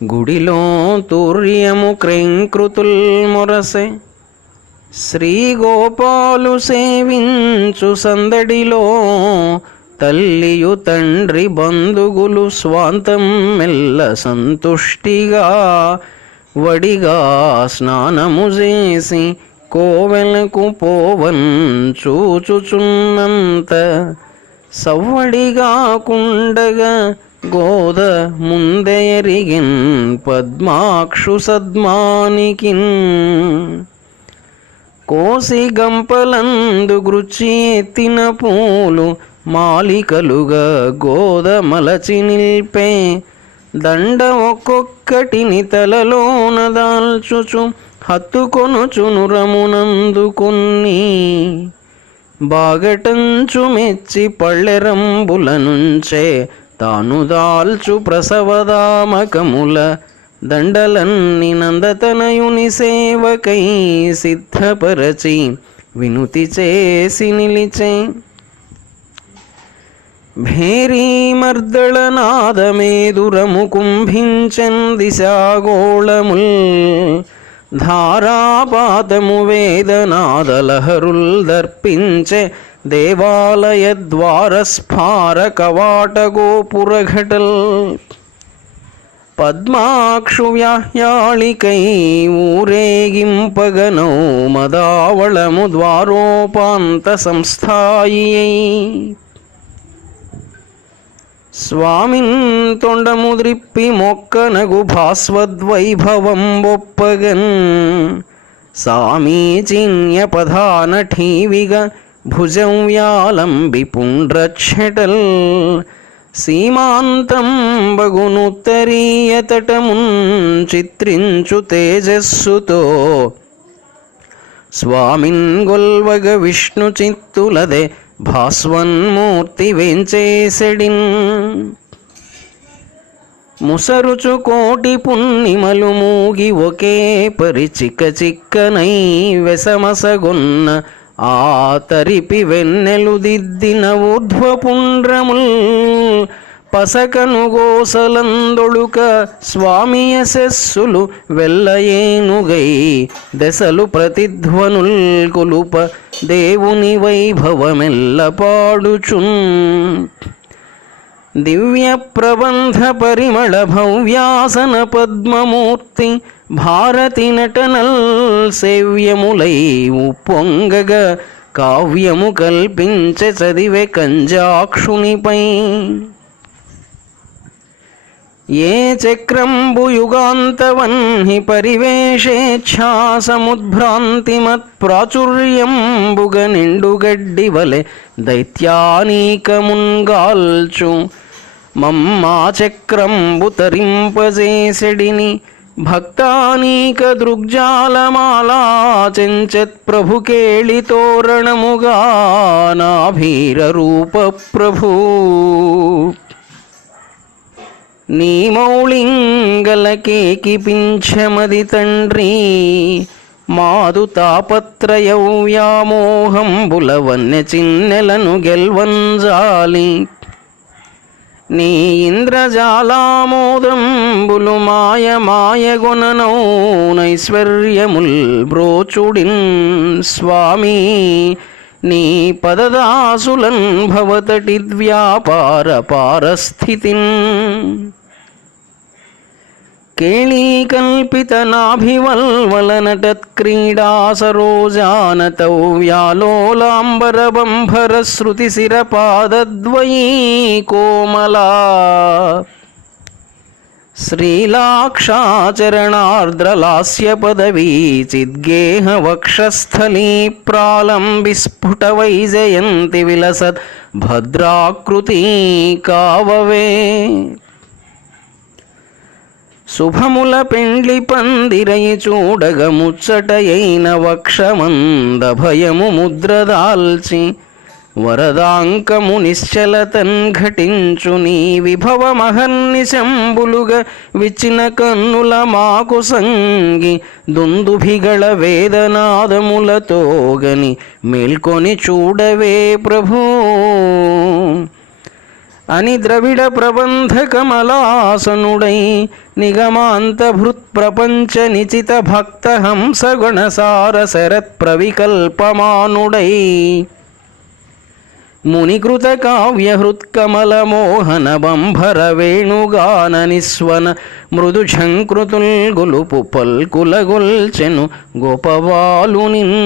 గుడిలో తూర్యము క్రేంకృతుల్ మొరసె, శ్రీగోపాలు సేవించు సందడిలో తల్లియు తండ్రి బంధుగులు స్వాంతం మెల్ల సంతుష్టిగా వడిగా స్నానము చేసి కోవెలకు పోవన్ చూచుచున్నంత సవ్వడిగా కుండగా గోద ముందే ఎరిగిన్ పద్మాక్షు సద్మానికిన్. కోసి గంపలందు గృచి ఎత్తిన పూలు మాలికలుగా గోద మలచి నిల్పే, దండ ఒక్కొక్కటిని తలలోన దాల్చుచు హత్తుకొనుచు నురమునందుకొన్ని. బాగటంచు మెచ్చి పళ్ళెరంబుల నుంచే తాను దాల్చు ప్రసవదామకముల దండలన్ని నందతనయుని సేవకై సిద్ధపరచి వినుతి చేసి నిలిచే. భేరీ మర్దళనాదమేదురము కుంభించెన్ దిశాగోళముల్, ధారాపాతము వేదనాదలహరుల్ దర్పించే దేవాలయ ద్వారస్ఫార కవాట గోపురఘటల్. పద్మాక్షు వ్యాహ్యాళికై ఊరేగింపగనౌ మదావళము ద్వారోపాంత సంస్థాయియై. స్వామిన్ తొండముద్రిప్పి మొక్కనగు భాస్వద్వైభవం బొప్పగన్, సామీచిన్య పధాన ఠీవిగ భుజం వ్యాలంబి పుండ్రక్షటల్. సీమాంతం బగునుత్తరీయ తటమున్ చిత్రించు తేజస్సుతో స్వామిన్ గొల్వగ విష్ణు చిత్తులదే భాస్వన్మూర్తి వెంచేసెడిన్. ముసరుచు కోటి పుణ్ణిమలు మూగి ఒకే పరి చిక్క చిక్కనై వెసమసగొన్న ఆ తరిపి వెన్నెలు దిద్దిన ఊర్ధ్వపుండ్రముల్. పసకను గోసలందొళుక స్వామి యశస్సులు వెల్లయేనుగై దశలు ప్రతిధ్వనుల్ కొలుప దేవుని వైభవమెల్ల పాడుచున్. దివ్య ప్రబంధ పరిమళ భవ్యాసన పద్మమూర్తి భారతి నటనల్ సేవ్యములై ఉప్పొంగగ కావ్యము కల్పించే చదివే కంజాక్షునిపై. ఏ చక్రంబు యుగాంతవన్హి పరివేషేచ్ఛా సముద్భ్రాంతిమత్ ప్రాచుర్యంబుగ నిండుగడ్డి వలె దైత్యానీకమున్గాల్చు మమ్మా చక్రంబు తరింపజేసెడిని. భక్తానీక దృగ్జాలమాలా చెంచెత్ ప్రభుకేళి తోరణముగా నాభీర రూప ప్రభూ. నీ మౌళింగలకేకి పింఛమది తండ్రి, మాదు తాపత్రయౌ వ్యామోహంబుల వన్య చిన్నెలను గెల్వంజాలి. నీ ఇంద్రజాలామోదంబులు మాయ మాయగొననౌ నైశ్వర్యముల్ బ్రోచుడిన్. స్వామి నీ పదదాసులన్ భవతటి వ్యాపార పారస్థితిన్. కేళీకల్పిత నాభివల్వల నటత్క్రీడా సరోజానతౌ వ్యాలోలాంబర బంభర శృతి శిరపాదద్వయీ కోమలా. శ్రీలాక్షాచరణార్ద్రలాస్య పదవీ చిద్గేహ వక్షస్థలీ ప్రాలంబిస్ఫుట వైజయంతి విలసద్ భద్రాకృతీ కావవే. శుభముల పెండ్లి పందిరై చూడగ ముచ్చటయైన వక్షమంద భయము ముద్రదాల్చి వరదాంకము నిశ్చలతన్ ఘటించు నీ విభవమహర్నిశంబులుగా విచ్చిన కన్నుల మాకు సంగి దుందుభిగళ వేదనాదములతోగని మేల్కొని చూడవే ప్రభూ. అని ద్రవిడ ప్రబంధ కమలాసనుడై నిగమాంతభృత్ ప్రపంచ నిచిత భక్త హంసగుణసార శరత్ ప్రవికల్పమానుడై మునికృత కావ్యహృత్కమల మోహన బంభర వేణుగాన నిస్వన మృదు ఝంకృతుల్ గొలుపు పల్కులగొల్చెను గోపవాలునిన్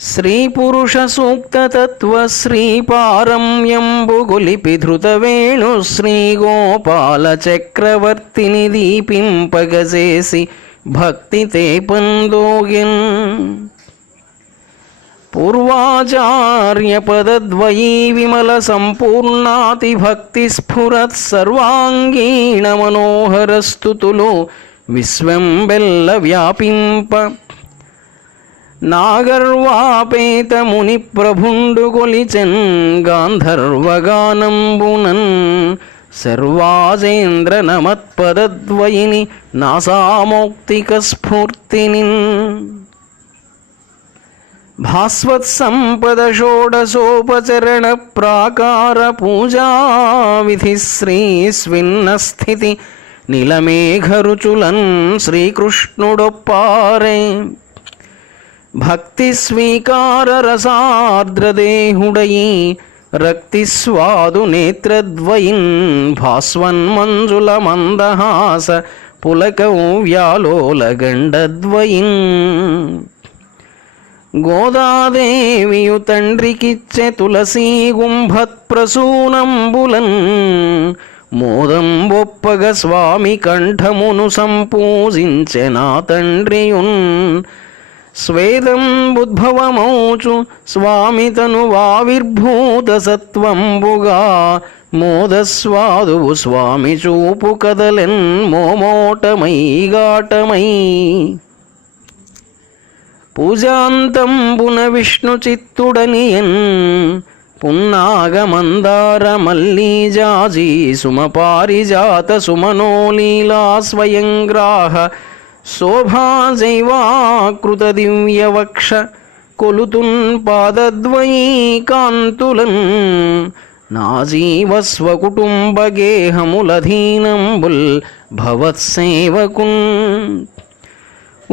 శ్రీ పురుష సూక్త తత్వ శ్రీ పారమ్యంబు గొలిపి ధృత వేణు శ్రీ గోపాల చక్రవర్తిని దీపింపగజేసి భక్తితే పందోగిన్ పూర్వాచార్య పదద్వయీ విమల సంపూర్ణాతి భక్తి స్ఫురత్ సర్వాంగీణ మనోహర స్తుతులు విశ్వంబెల్ల వ్యాపింప నాగర్వాపేత ముని ప్రభుండు కొలిచెన్ గాంధర్వగానంబునన్ సర్వాజేంద్ర నమత్పదద్వయిని నాసామౌక్తిక స్ఫూర్తినిన్ భాస్వత్ సంపద షోడశోపచరణ ప్రాకార పూజా విధి శ్రీ స్విన్న స్థితి నీలమేఘరుచులన్ శ్రీకృష్ణుడొప్పారే భక్తి స్వీకార రసార్ద్రదేహుడయి రక్తి స్వాదు నేత్రద్వయిన్ భాస్వన్మంజుల మందహాస పులకవ్యాలోల గండద్వయిన్ గోదాదేవియు తండ్రికిచ్చే తులసీ గుంభత్ ప్రసూనంబులన్ మోదంబొప్పగ స్వామి కంఠమును సంపూజించె నా తండ్రియున్ స్వేదంబుద్భవమౌచు స్వామి తను వావిర్భూత సత్వంబుగా మోదస్వాదువు స్వామి చూపు కదలెన్ మోమోటమై గాటమై పూజాంతంబున విష్ణు చిత్తుడనియన్ పున్నాగమందార మల్లీజాజీ సుమపారిజాత సుమనోలీలా స్వయంగ్రాహ శోభాజైవాకృత దివ్యవక్ష కొలుతున్ పాదద్వయీ కాంతులన్ నాజీవస్వకుటుంబగేహములధీనంబుల్ భవత్సేవకున్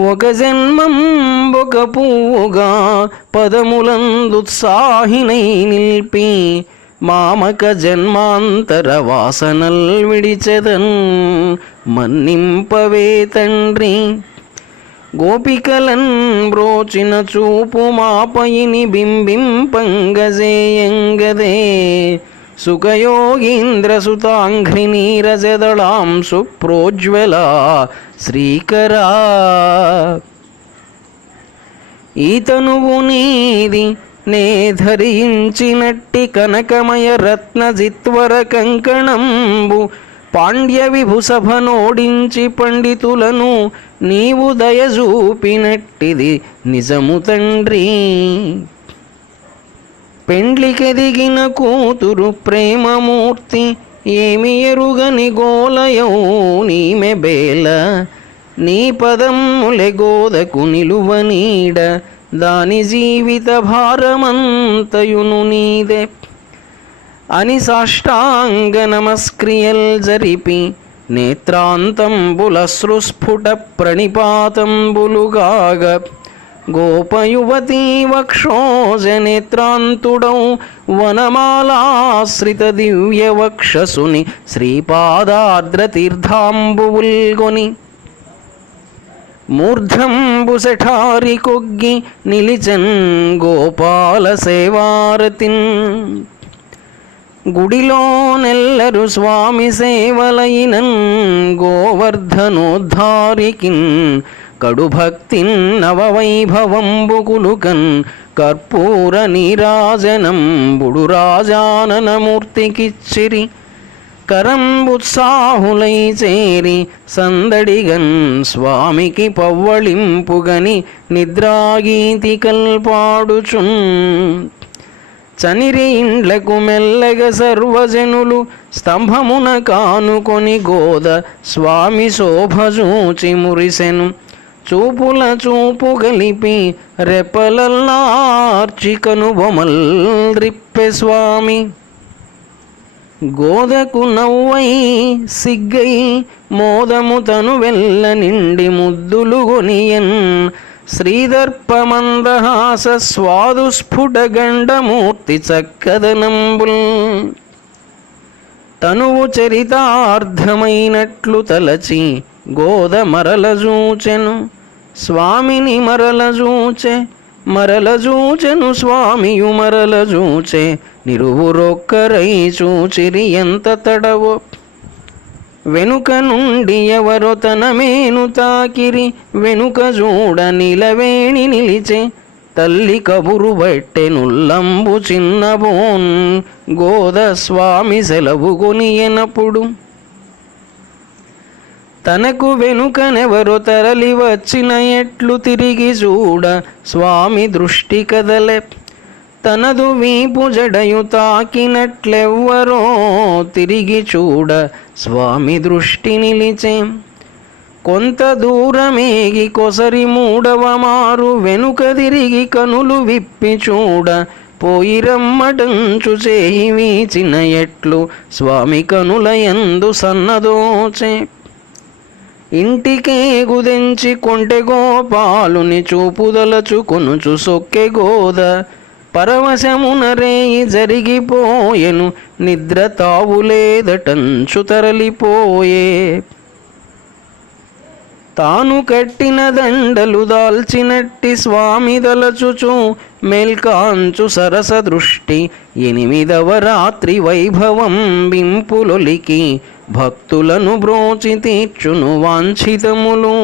ఒక జన్మం ఒక పువ్వుగా పదములందుత్సాహినై నిల్పి మామక జన్మాంతర వాసనల్ విడిచెదన్ మన్నింపవే తండ్రి గోపికలన్ బ్రోచిన చూపు మాపయిని బింబింపంగజేయంగదే సుఖయోగీంద్ర సుతాంఘ్రి నీరజదళాం సుప్రోజ్వల శ్రీకరా ఈతనువు నీది నే ధరించినట్టి కనకమయ రత్న జిత్వర కంకణంబు పాండ్య విభుసభనోడించి పండితులను నీవు దయజూపినట్టిది నిజము తండ్రి పెండ్లికెదిగిన కూతురు ప్రేమమూర్తి ఏమి ఎరుగని గోలయౌ నీమె బేల నీ పదమ్ములె గోదకు నిలువ నీడ దాని జీవిత భారమంతయును నీదే అని సాష్టాంగ నమస్క్రియల్ జరిపి నేత్రాంతంబుల సృస్ఫుట ప్రణిపాతంబులుగాగ గోపయువతీ వక్షోజనేత్రాంతుడౌ వనమాలాశ్రిత దివ్యవక్షసుని శ్రీపాదార్ద్రతీర్థాంబువుల్గొని మూర్ధంబు శఠారి కొగ్గి నిలిచన్ గోపాల సేవారతిన్ గుడిలో నెల్లరు స్వామి సేవలైనన్ గోవర్ధనోద్ధారికిన్ కడుభక్తిన్ నవవైభవంబుకులుకన్ కర్పూర నీరాజనంబుడు రాజాననమూర్తికిచ్చిరి కరంబుత్సాహులై చేరి సందడిగన్ స్వామికి పవ్వళింపుగని నిద్రాగీతి కల్పాడుచున్ చనిరి ఇండ్లకు మెల్లగ సర్వజనులు స్తంభమున కానుకొని గోద స్వామి శోభజూచి మురిసెను చూపుల చూపు గలిపి రెపలల్లార్చి కనుబొమల్ రిప్పె స్వామి. గోదకు నవ్వై సిగ్గై మోదము తను వెల్ల నిండి ముద్దులు గొనియన్ శ్రీదర్పమందహాస స్వాదుస్ఫుట గండమూర్తి చక్కదనంబుల్. తనువు చరితార్థమైనట్లు తలచి గోద మరలజూచెను స్వామిని మరలజూచెను స్వామియు మరలజూచె నిరువురొక్కరై చూచిరి ఎంత తడవో. వెనుక నుండి ఎవరో తన మేను తాకిరి వెనుక చూడ నిలవేణి నిలిచే తల్లి కబురు బట్టెనుల్లంబు చిన్నబోన్ గోద స్వామి సెలవు కొనియనప్పుడు. తనకు వెనుకనెవరో తరలి వచ్చిన ఎట్లు తిరిగి చూడ స్వామి దృష్టి కదలె. తనదు వీపు జడయు తాకినట్లెవ్వరో తిరిగి చూడ స్వామి దృష్టి నిలిచే. కొంత దూరమేగి కొసరి మూడవ మారు వెనుక తిరిగి కనులు విప్పి చూడ పోయి రమ్మటంచు చేయి వీచిన ఎట్లు స్వామి కనుల యందు సన్నదోచే. ఇంటికే గుదెంచి కొంటె గోపాలుని చూపుదలచుకొనుచు సొక్కె గోద పరవశమున రేయి జరిగిపోయెను నిద్ర తావులేదటంచు తరలిపోయే. తాను కట్టిన దండలు దాల్చినట్టి స్వామి దలచుచు మేల్కాంచు సరస దృష్టి 8వ రాత్రి వైభవం బింపులొలికి భక్తులను బ్రోచి తీర్చును వాంఛితములు.